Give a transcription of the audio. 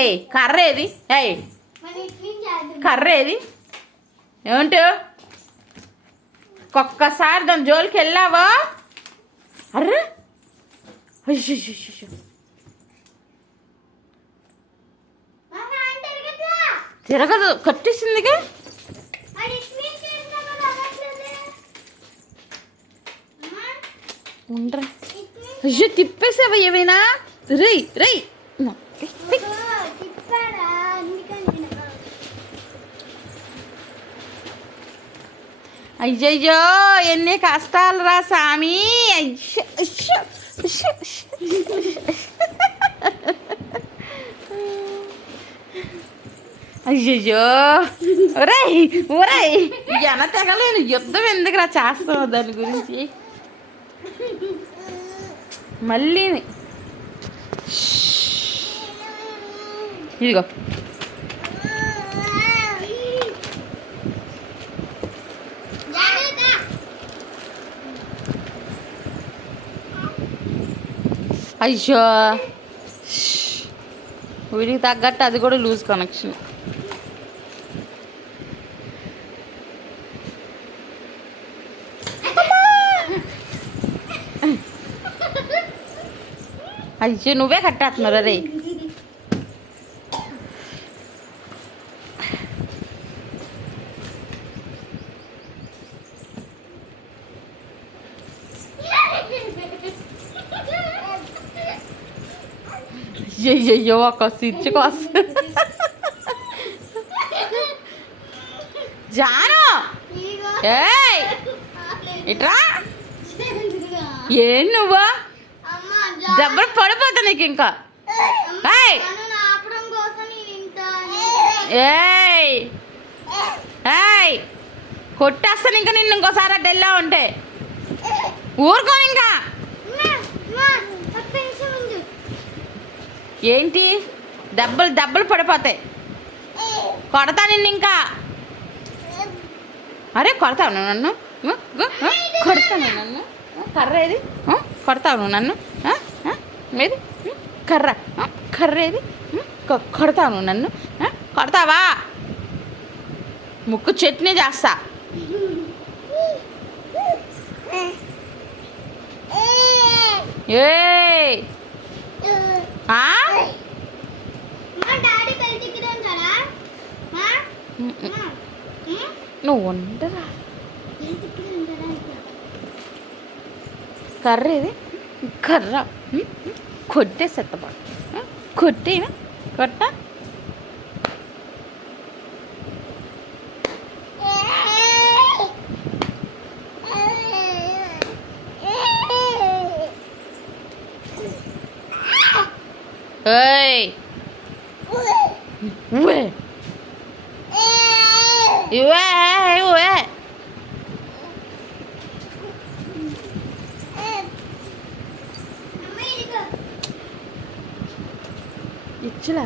ఏయ్ కర్ర ఏది? ఏయ్ కర్ర ఏది? ఏమంటు ఒక్కసారి దాని జోలికి వెళ్ళావా? అర్రే తిరగదు, కట్టేసిందిగా. ఉండరా అయ్యో తిప్పేసావా ఏమైనా? రై రై అయ్యయ్యో ఎన్ని కష్టాలు రా సామి. అయ్యయ్యో ఒరేయ్ ఒరేయ్ ఎన తెగలేను, యుద్ధం ఎందుకురా చేస్తావు దాని గురించి మళ్ళీ. ఇదిగో అయ్యో వీడికి తగ్గట్టు అది కూడా లూజ్ కనెక్షన్. అయ్యో నువ్వే కట్టేస్తున్నావు రే. అయ్యయ్యో ఒక స్విచ్ కోసం జాను ఏయ్ ఇట్రా. ఏం నువ్వు దెబ్బలు పడిపోతా నీకు ఇంకా. ఏయ్ ఏయ్ కొట్టేస్తాను ఇంకా నిన్ను ఇంకోసారి అటు వెళ్ళా ఉంటే. ఊరుకోని ఇంకా. ఏంటి దెబ్బలు దెబ్బలు పడిపోతాయి, కొడతా నిన్ను ఇంకా. అరే కొడతావు నువ్వు నన్ను, కొడతాను నన్ను. కర్ర ఏది? కొడతావు నువ్వు నన్ను ఏది? కర్ర కర్ర ఏది? కొడతావు నువ్వు నన్ను, కొడతావా? ముక్కు చట్నీ చేస్తా. ఏయ్ నువ్వు ఉండరా. కర్ర ఇది కర్ర కొట్టేసేత్తబా, కొట్టేనా కొట్ట. ఏయ్ ఇవే ఇవే ఇవే ఇచ్చలా